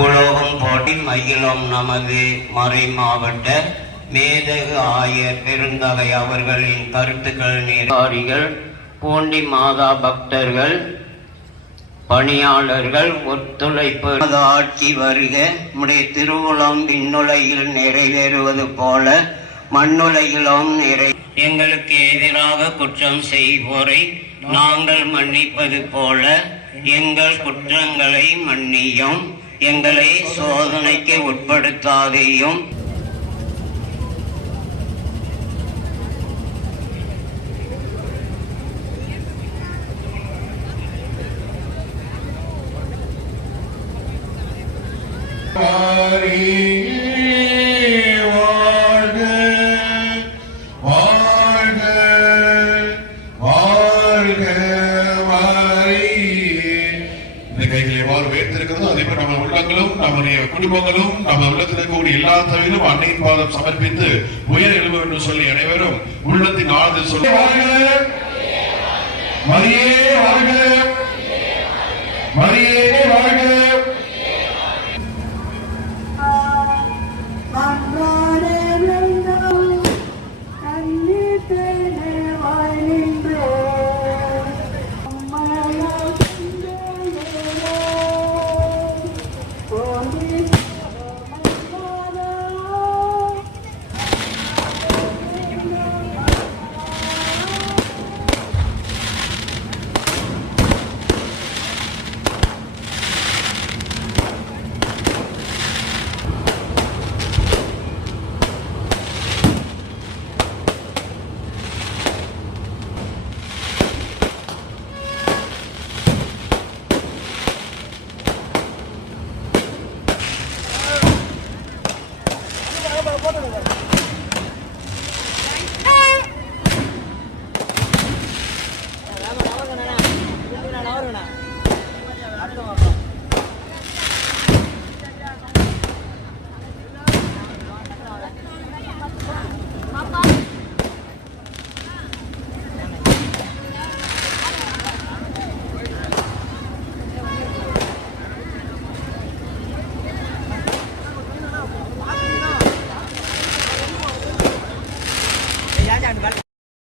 உலோகம் போட்டி மகிழும் நமது மறை மாவட்ட மேதகு ஆயர் பெருந்தகை அவர்களின் கருத்துக்கள் நிர்வாகிகள், பூண்டி மாதா பக்தர்கள், பணியாளர்கள் ஒத்துழைப்பு ஆட்சி வருக. உடைய திருவுளம் விண்ணுலகில் நிறைவேறுவது போல மண்ணுலகிலும் எங்களுக்கு எதிராக குற்றம் செய்வோரை நாங்கள் மன்னிப்பது போல எங்கள் குற்றங்களை மன்னியும், எங்களை சோதனைக்கு உட்படுத்தாதேயும். குடும்பங்களும் நம்ம உள்ளத்தில் இருக்கக்கூடிய எல்லா தவிரும் அன்னையின் பாதம் சமர்ப்பித்து உயர் எழுவ என்று சொல்லி அனைவரும் உள்ளத்தின் ஆழ்ந்து சொல்லி மரியே வாழ்க, மரியே